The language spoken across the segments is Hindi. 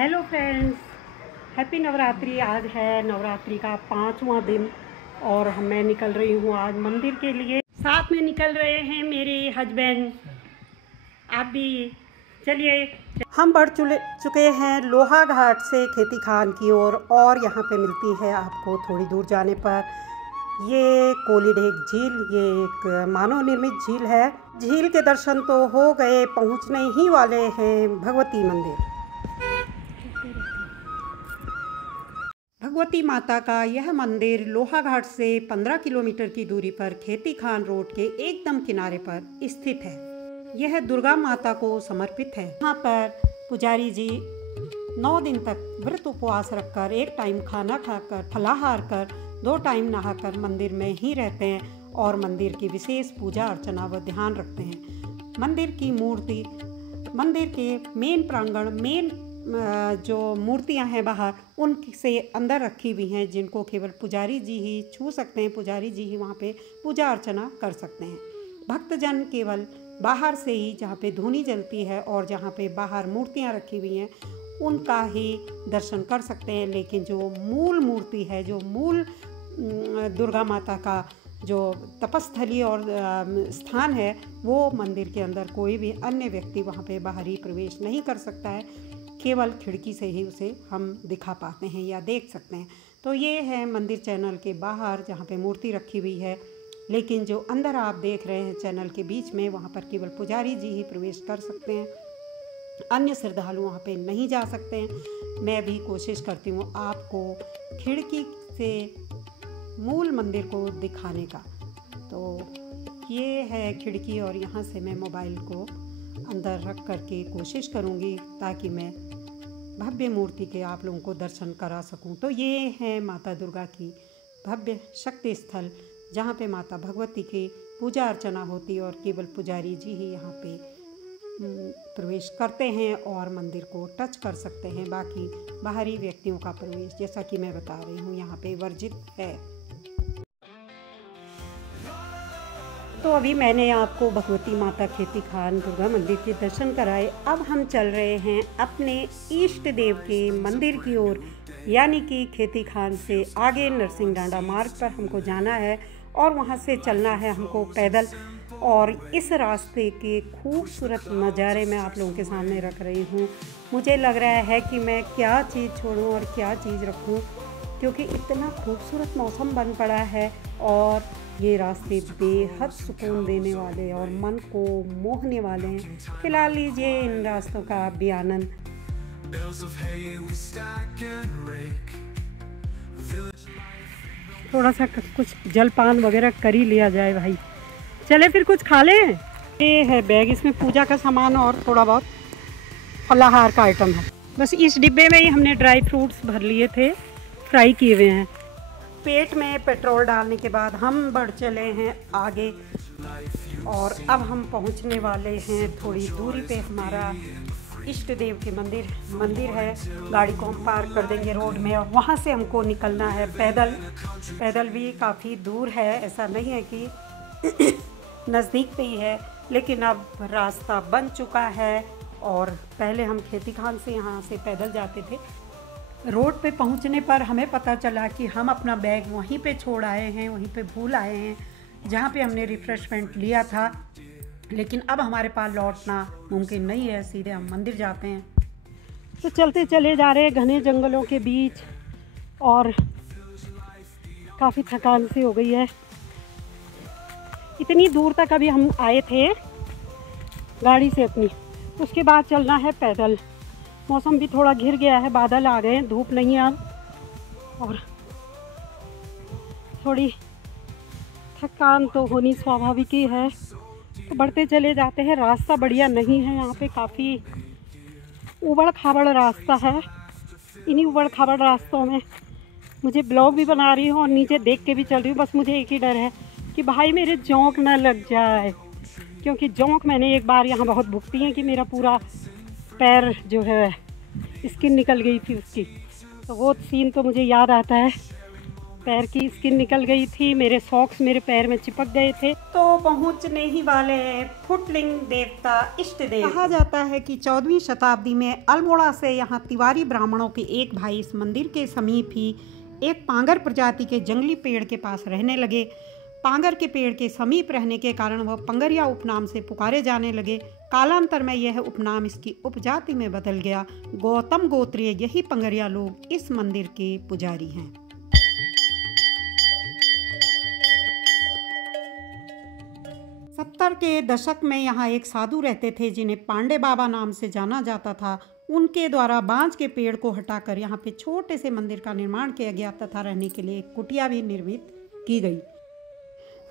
Hello friends, happy Navratri. आज है नवरात्रि का 5वां दिन और मैं निकल रही हूँ आज मंदिर के लिए। साथ में निकल रहे हैं मेरे हस्बैंड। आप भी चलिए। हम बढ़ चुके हैं लोहा घाट से खेती खान की ओर और यहाँ पे मिलती है आपको थोड़ी दूर जाने पर ये कोलीढेग झील। ये एक मानव निर्मित झील है। झील के दर्शन तो हो गए, पहुँचने ही वाले हैं भगवती मंदिर। भगवती माता का यह मंदिर लोहा घाट से 15 किलोमीटर की दूरी पर खेती खान रोड के एकदम किनारे पर स्थित है। यह दुर्गा माता को समर्पित है। यहाँ पर पुजारी जी 9 दिन तक व्रत उपवास रखकर, एक टाइम खाना खाकर, फलाहार कर, 2 टाइम नहाकर मंदिर में ही रहते हैं और मंदिर की विशेष पूजा अर्चना व ध्यान रखते हैं। मंदिर की मूर्ति, मंदिर के मेन प्रांगण, जो मूर्तियां हैं बाहर, उनसे अंदर रखी हुई हैं, जिनको केवल पुजारी जी ही छू सकते हैं। पुजारी जी ही वहाँ पे पूजा अर्चना कर सकते हैं। भक्तजन केवल बाहर से ही, जहाँ पे धूनी जलती है और जहाँ पे बाहर मूर्तियां रखी हुई हैं, उनका ही दर्शन कर सकते हैं। लेकिन जो मूल मूर्ति है, जो मूल दुर्गा माता का जो तपस्थली और स्थान है, वो मंदिर के अंदर कोई भी अन्य व्यक्ति वहाँ पे बाहरी प्रवेश नहीं कर सकता है। केवल खिड़की से ही उसे हम दिखा पाते हैं या देख सकते हैं। तो ये है मंदिर चैनल के बाहर, जहाँ पे मूर्ति रखी हुई है। लेकिन जो अंदर आप देख रहे हैं चैनल के बीच में, वहाँ पर केवल पुजारी जी ही प्रवेश कर सकते हैं। अन्य श्रद्धालु वहाँ पे नहीं जा सकते हैं। मैं भी कोशिश करती हूँ आपको खिड़की से मूल मंदिर को दिखाने का। तो ये है खिड़की और यहाँ से मैं मोबाइल को अंदर रख करके कोशिश करूँगी ताकि मैं भव्य मूर्ति के आप लोगों को दर्शन करा सकूं। तो ये है माता दुर्गा की भव्य शक्ति स्थल, जहाँ पे माता भगवती की पूजा अर्चना होती है और केवल पुजारी जी ही यहाँ पे प्रवेश करते हैं और मंदिर को टच कर सकते हैं। बाकी बाहरी व्यक्तियों का प्रवेश, जैसा कि मैं बता रही हूँ, यहाँ पे वर्जित है। तो अभी मैंने आपको भगवती माता खेती खान दुर्गा मंदिर के दर्शन कराए। अब हम चल रहे हैं अपने इष्ट देव के मंदिर की ओर, यानी कि खेती खान से आगे नरसिंह डांडा मार्ग पर हमको जाना है और वहां से चलना है हमको पैदल। और इस रास्ते के खूबसूरत नज़ारे मैं आप लोगों के सामने रख रही हूँ। मुझे लग रहा है कि मैं क्या चीज़ छोड़ूँ और क्या चीज़ रखूँ, क्योंकि इतना खूबसूरत मौसम बन पड़ा है और ये रास्ते बेहद सुकून देने वाले और मन को मोहने वाले हैं। फिलहाल लीजिए इन रास्तों का आप भी आनंद। थोड़ा सा कुछ जलपान वगैरह कर ही लिया जाए भाई। चले फिर कुछ खा लें। ये है बैग, इसमें पूजा का सामान और थोड़ा बहुत फलाहार का आइटम है। बस इस डिब्बे में ही हमने ड्राई फ्रूट्स भर लिए थे, फ्राई किए हुए हैं। पेट में पेट्रोल डालने के बाद हम बढ़ चले हैं आगे और अब हम पहुंचने वाले हैं थोड़ी दूरी पे हमारा इष्ट देव के मंदिर है। गाड़ी को हम पार्क कर देंगे रोड में और वहां से हमको निकलना है पैदल। पैदल भी काफ़ी दूर है, ऐसा नहीं है कि नज़दीक पे ही है, लेकिन अब रास्ता बन चुका है। और पहले हम खेती खान से यहाँ से पैदल जाते थे। रोड पे पहुंचने पर हमें पता चला कि हम अपना बैग वहीं पे छोड़ आए हैं, वहीं पे भूल आए हैं जहाँ पे हमने रिफ़्रेशमेंट लिया था। लेकिन अब हमारे पास लौटना मुमकिन नहीं है, सीधे हम मंदिर जाते हैं। तो चलते चले जा रहे हैं घने जंगलों के बीच और काफ़ी थकान सी हो गई है। इतनी दूर तक अभी हम आए थे गाड़ी से अपनी, उसके बाद चलना है पैदल। मौसम भी थोड़ा घिर गया है, बादल आ गए हैं, धूप नहीं है अब, और थोड़ी थकान तो होनी स्वाभाविक ही है। तो बढ़ते चले जाते हैं। रास्ता बढ़िया नहीं है, यहाँ पे काफ़ी उबड़ खाबड़ रास्ता है। इन्हीं उबड़ खाबड़ रास्तों में मुझे ब्लॉग भी बना रही हूँ और नीचे देख के भी चल रही हूँ। बस मुझे एक ही डर है कि भाई मेरे जोंक ना लग जाए, क्योंकि जोंक मैंने एक बार यहाँ बहुत भुगती है कि मेरा पूरा पैर जो है स्किन निकल गई थी उसकी। तो वो सीन तो मुझे याद आता है। पैर की स्किन निकल गई थी, मेरे सॉक्स मेरे पैर में चिपक गए थे। तो पहुंचने ही वाले हैं फुटलिंग देवता इष्ट देव। कहा जाता है कि 14वीं शताब्दी में अल्मोड़ा से यहाँ तिवारी ब्राह्मणों के एक भाई इस मंदिर के समीप ही एक पांगर प्रजाति के जंगली पेड़ के पास रहने लगे। पांगर के पेड़ के समीप रहने के कारण वह पंगरिया उपनाम से पुकारे जाने लगे। कालांतर में यह उपनाम इसकी उपजाति में बदल गया। गौतम गोत्रीय यही पंगरिया लोग इस मंदिर के पुजारी हैं। सत्तर के दशक में यहाँ एक साधु रहते थे जिन्हें पांडे बाबा नाम से जाना जाता था। उनके द्वारा बांज के पेड़ को हटाकर यहाँ पे छोटे से मंदिर का निर्माण किया गया तथा रहने के लिए एक कुटिया भी निर्मित की गई।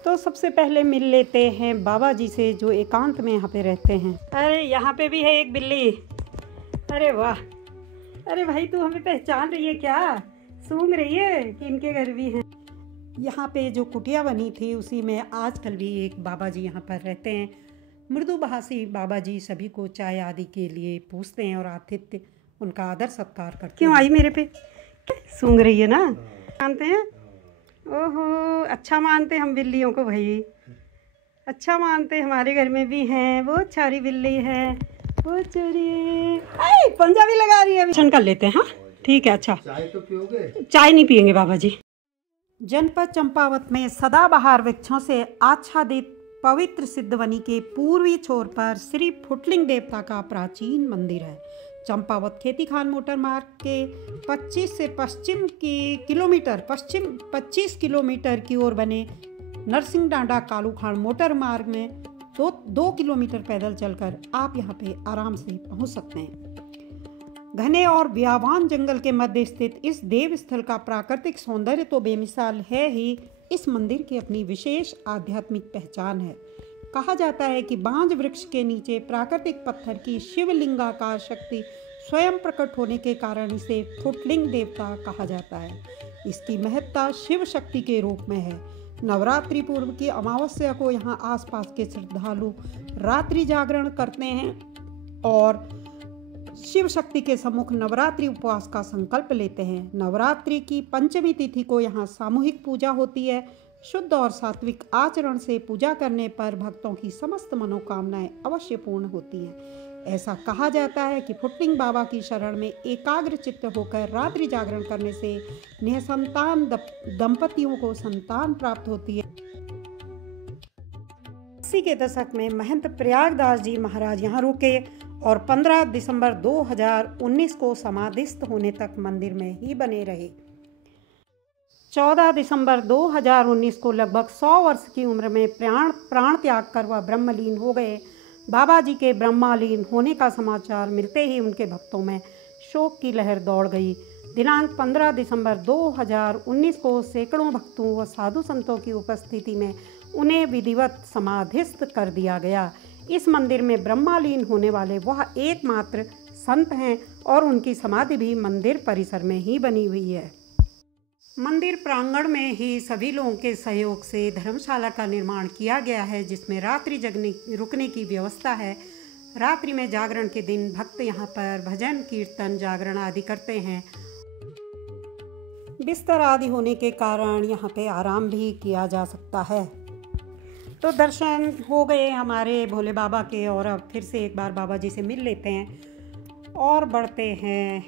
तो सबसे पहले मिल लेते हैं बाबा जी से जो एकांत में यहाँ पे रहते हैं। अरे यहाँ पे भी है एक बिल्ली। अरे वाह, अरे भाई तू हमें पहचान रही है क्या? सूंघ रही है कि इनके घर भी हैं। यहाँ पे जो कुटिया बनी थी उसी में आजकल भी एक बाबा जी यहाँ पर रहते हैं। मृदुभाषी बाबा जी सभी को चाय आदि के लिए पूछते हैं और आतिथ्य उनका आदर सत्कार करते हैं। क्यों आई मेरे पे? सूंघ रही है ना? मानते हैं? ओहो, अच्छा मानते हम बिल्लियों को भाई, अच्छा मानते। हमारे घर में भी हैं, वो छोरी बिल्ली है, वो छोरी पंजा भी लगा रही है। अभी कर लेते हैं। हाँ ठीक है। अच्छा चाय तो पियोगे? चाय नहीं पियेंगे बाबा जी। जनपद चंपावत में सदाबहार वृक्षों से आच्छादित पवित्र सिद्धवनी के पूर्वी छोर पर श्री फुटलिंग देवता का प्राचीन मंदिर है। चंपावत खेती खान मोटर मार्ग के 25 किलोमीटर की ओर बने नरसिंह डांडा कालू खान मोटर मार्ग में 2 किलोमीटर पैदल चलकर आप यहाँ पे आराम से पहुँच सकते हैं। घने और व्यावान जंगल के मध्य स्थित इस देव स्थल का प्राकृतिक सौंदर्य तो बेमिसाल है ही, इस मंदिर की अपनी विशेष आध्यात्मिक पहचान है। कहा जाता है कि बांज वृक्ष के नीचे प्राकृतिक पत्थर की शिवलिंगाकार शक्ति स्वयं प्रकट होने के कारण इसे फुटलिंग देवता कहा जाता है। इसकी महत्ता शिव शक्ति के रूप में है। नवरात्रि पूर्व की अमावस्या को यहाँ आसपास के श्रद्धालु रात्रि जागरण करते हैं और शिव शक्ति के सम्मुख नवरात्रि उपवास का संकल्प लेते हैं। नवरात्रि की पंचमी तिथि को यहाँ सामूहिक पूजा होती है। शुद्ध और सात्विक आचरण से पूजा करने पर भक्तों की समस्त मनोकामनाएं अवश्य पूर्ण होती हैं। ऐसा कहा जाता है कि फुटलिंग बाबा की शरण में एकाग्र चित्त होकर रात्रि जागरण करने से निसंतान दंपतियों को संतान प्राप्त होती है। 80 के दशक में महंत प्रयागदास जी महाराज यहाँ रुके और 15 दिसंबर 2019 को समाधिस्थ होने तक मंदिर में ही बने रहे। 14 दिसंबर 2019 को लगभग 100 वर्ष की उम्र में प्राण त्याग कर वह ब्रह्मलीन हो गए। बाबा जी के ब्रह्मलीन होने का समाचार मिलते ही उनके भक्तों में शोक की लहर दौड़ गई। दिनांक 15 दिसंबर 2019 को सैकड़ों भक्तों व साधु संतों की उपस्थिति में उन्हें विधिवत समाधिस्थ कर दिया गया। इस मंदिर में ब्रह्मलीन होने वाले वह एकमात्र संत हैं और उनकी समाधि भी मंदिर परिसर में ही बनी हुई है। मंदिर प्रांगण में ही सभी लोगों के सहयोग से धर्मशाला का निर्माण किया गया है, जिसमें रात्रि रुकने की व्यवस्था है। रात्रि में जागरण के दिन भक्त यहाँ पर भजन कीर्तन जागरण आदि करते हैं। बिस्तर आदि होने के कारण यहाँ पे आराम भी किया जा सकता है। तो दर्शन हो गए हमारे भोले बाबा के और अब फिर से एक बार बाबा जी से मिल लेते हैं और बढ़ते हैं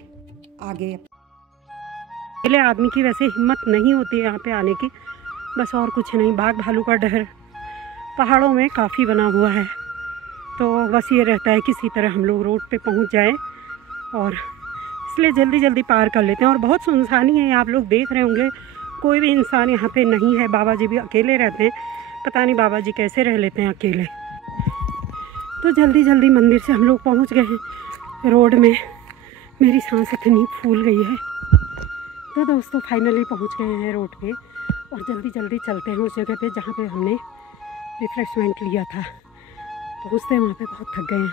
आगे। पहले आदमी की वैसे हिम्मत नहीं होती है यहाँ पे आने की, बस और कुछ नहीं। बाघ भालू का डर पहाड़ों में काफ़ी बना हुआ है, तो बस ये रहता है किसी तरह हम लोग रोड पे पहुँच जाएं और इसलिए जल्दी जल्दी पार कर लेते हैं। और बहुत सुनसानी है, आप लोग देख रहे होंगे कोई भी इंसान यहाँ पे नहीं है। बाबा जी भी अकेले रहते हैं, पता नहीं बाबा जी कैसे रह लेते हैं अकेले। तो जल्दी जल्दी मंदिर से हम लोग पहुँच गए हैं। रोड में मेरी सांस इतनी फूल गई है। तो दोस्तों फाइनली पहुंच गए हैं रोड पे और जल्दी जल्दी चलते हैं उस जगह पे जहाँ पे हमने रिफ्रेशमेंट लिया था। पहुँचते हैं वहाँ पे बहुत थक गए हैं।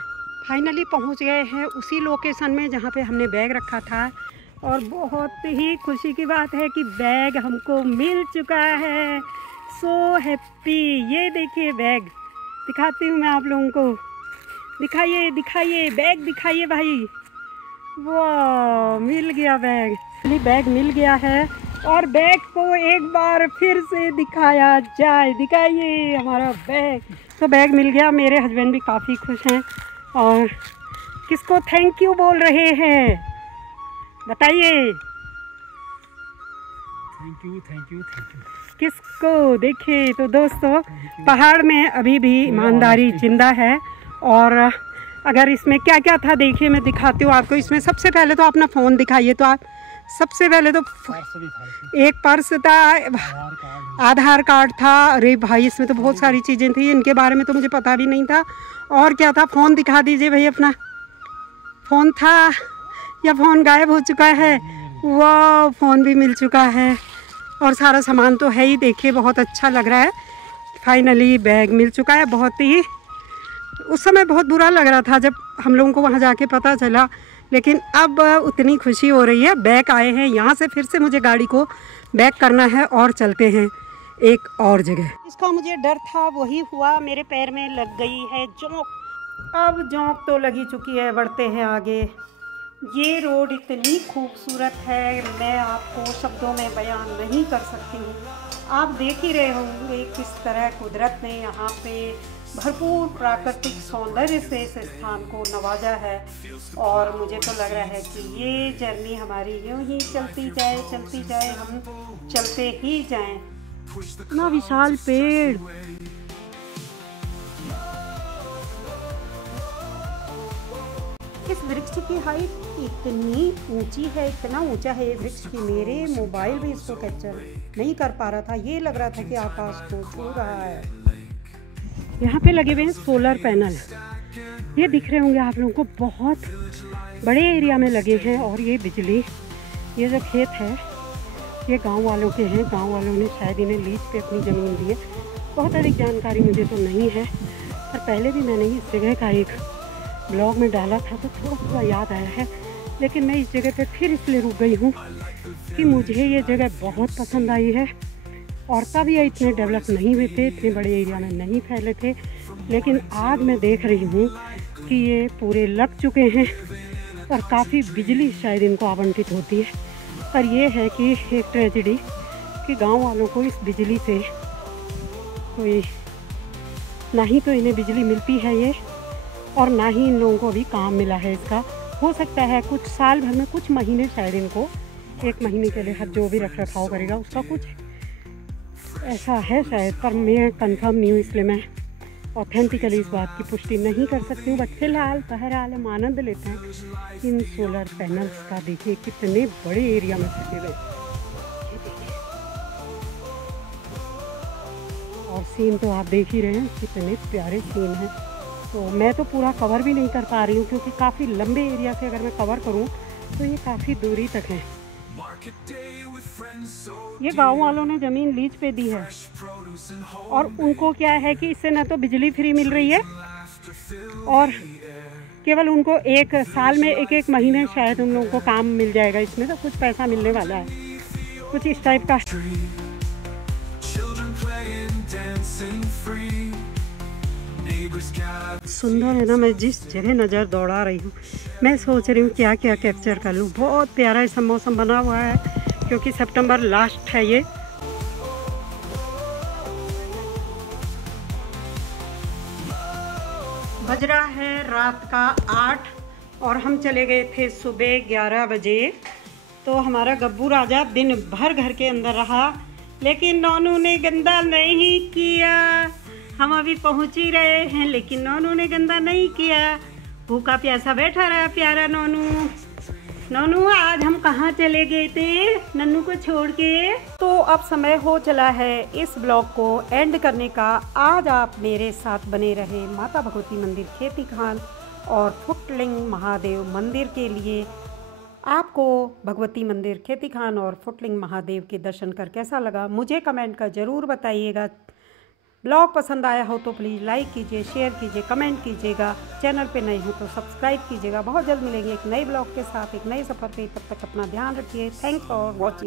फाइनली पहुँच गए हैं उसी लोकेशन में जहाँ पे हमने बैग रखा था और बहुत ही खुशी की बात है कि बैग हमको मिल चुका है। So happy. ये देखिए बैग दिखाती हूँ मैं आप लोगों को। दिखाइए दिखाइए बैग दिखाइए भाई। वाह मिल गया बैग। बैग मिल गया है और बैग को एक बार फिर से दिखाया जाए। दिखाइए हमारा बैग। तो बैग मिल गया। मेरे हस्बैंड भी काफ़ी खुश हैं और किसको थैंक यू बोल रहे हैं बताइए। Thank you thank you thank you किसको। देखिए तो दोस्तों, पहाड़ में अभी भी ईमानदारी जिंदा है। और अगर इसमें क्या क्या था देखिए, मैं दिखाती हूँ आपको। इसमें सबसे पहले तो अपना फ़ोन दिखाइए। तो आप सबसे पहले तो एक पर्स था, आधार कार्ड था। अरे भाई, इसमें तो बहुत सारी चीज़ें थी, इनके बारे में तो मुझे पता भी नहीं था। और क्या था, फ़ोन दिखा दीजिए भाई अपना। फ़ोन था या फ़ोन गायब हो चुका है? वाह, फ़ोन भी मिल चुका है और सारा सामान तो है ही। देखिए बहुत अच्छा लग रहा है। फाइनली बैग मिल चुका है। बहुत ही उस समय बहुत बुरा लग रहा था जब हम लोगों को वहाँ जाके पता चला, लेकिन अब उतनी खुशी हो रही है। बैग आए हैं, यहाँ से फिर से मुझे गाड़ी को बैक करना है और चलते हैं एक और जगह। इसका मुझे डर था वही हुआ, मेरे पैर में लग गई है जोंक। अब जोंक तो लगी चुकी है, बढ़ते हैं आगे। ये रोड इतनी खूबसूरत है, मैं आपको शब्दों में बयान नहीं कर सकती हूँ। आप देख ही रहे होंगे किस तरह कुदरत ने यहाँ पे भरपूर प्राकृतिक सौंदर्य से इस स्थान को नवाजा है। और मुझे तो लग रहा है कि ये जर्नी हमारी यूँ ही चलती जाए, हम चलते ही जाएं। इतना विशाल पेड़, इस वृक्ष की हाइट इतनी ऊंची है, इतना ऊंचा है ये वृक्ष कि मेरे मोबाइल भी इसको कैप्चर नहीं कर पा रहा था। ये लग रहा था कि आकाश को छू रहा है। यहाँ पे लगे हुए हैं सोलर पैनल, ये दिख रहे होंगे आप लोगों को, बहुत बड़े एरिया में लगे हैं। और ये बिजली, ये जो खेत है ये गांव वालों के हैं। गांव वालों ने शायद इन्हें लीज पे अपनी ज़मीन दी है। बहुत अधिक जानकारी मुझे तो नहीं है, पर पहले भी मैंने इस जगह का एक ब्लॉग में डाला था तो थोड़ा थोड़ा याद आया है। लेकिन मैं इस जगह पे फिर इसलिए रुक गई हूँ कि मुझे ये जगह बहुत पसंद आई है। और तब ये इतने डेवलप नहीं हुए थे, इतने बड़े एरिया में नहीं फैले थे। लेकिन आज मैं देख रही हूँ कि ये पूरे लग चुके हैं और काफ़ी बिजली शायद इनको आवंटित होती है। पर यह है कि एक ट्रेजेडी कि गांव वालों को इस बिजली से कोई ना ही तो इन्हें बिजली मिलती है ये, और ना ही इन लोगों को भी काम मिला है इसका। हो सकता है कुछ साल भर में, कुछ महीने शायद इनको, 1 महीने के लिए हर जो भी रख रखाव करेगा उसका कुछ ऐसा है शायद, पर मैं कंफर्म नहीं हूँ, इसलिए मैं ऑथेंटिकली इस बात की पुष्टि नहीं कर सकती हूँ। बट फिलहाल बहरहाल हम आनंद लेते हैं इन सोलर पैनल्स का। देखिए कितने बड़े एरिया में फैले हुए, और सीन तो आप देख ही रहे हैं, कितने प्यारे सीन हैं। तो मैं तो पूरा कवर भी नहीं कर पा रही हूँ क्योंकि काफ़ी लंबे एरिया से अगर मैं कवर करूँ तो ये काफ़ी दूरी तक है। ये गांव वालों ने ज़मीन लीज पे दी है और उनको क्या है कि इससे ना तो बिजली फ्री मिल रही है और केवल उनको 1 साल में 1 महीने शायद उन लोगों को काम मिल जाएगा। इसमें तो कुछ पैसा मिलने वाला है, कुछ इस टाइप का। सुंदर है ना। मैं जिस जगह नज़र दौड़ा रही हूँ मैं सोच रही हूँ क्या क्या कैप्चर कर लूँ। बहुत प्यारा ऐसा मौसम बना हुआ है क्योंकि सितंबर लास्ट है ये। बज रहा है रात का 8 और हम चले गए थे सुबह 11 बजे। तो हमारा गब्बू राजा दिन भर घर के अंदर रहा, लेकिन नोनू ने गंदा नहीं किया। हम अभी पहुंच ही रहे हैं लेकिन नोनू ने गंदा नहीं किया, भूखा प्यासा बैठा रहा प्यारा नोनू। नोनू आज हम कहाँ चले गए थे नन्नू को छोड़ के। तो अब समय हो चला है इस ब्लॉग को एंड करने का। आज आप मेरे साथ बने रहे माता भगवती मंदिर खेती खान और फुटलिंग महादेव मंदिर के लिए। आपको भगवती मंदिर खेती खान और फुटलिंग महादेव के दर्शन कर कैसा लगा मुझे कमेंट कर ज़रूर बताइएगा। ब्लॉग पसंद आया हो तो प्लीज़ लाइक कीजिए, शेयर कीजिए, कमेंट कीजिएगा। चैनल पे नए हो तो सब्सक्राइब कीजिएगा। बहुत जल्द मिलेंगे एक नए ब्लॉग के साथ, एक नए सफ़र पे। तब तक अपना ध्यान रखिए। Thanks for watching.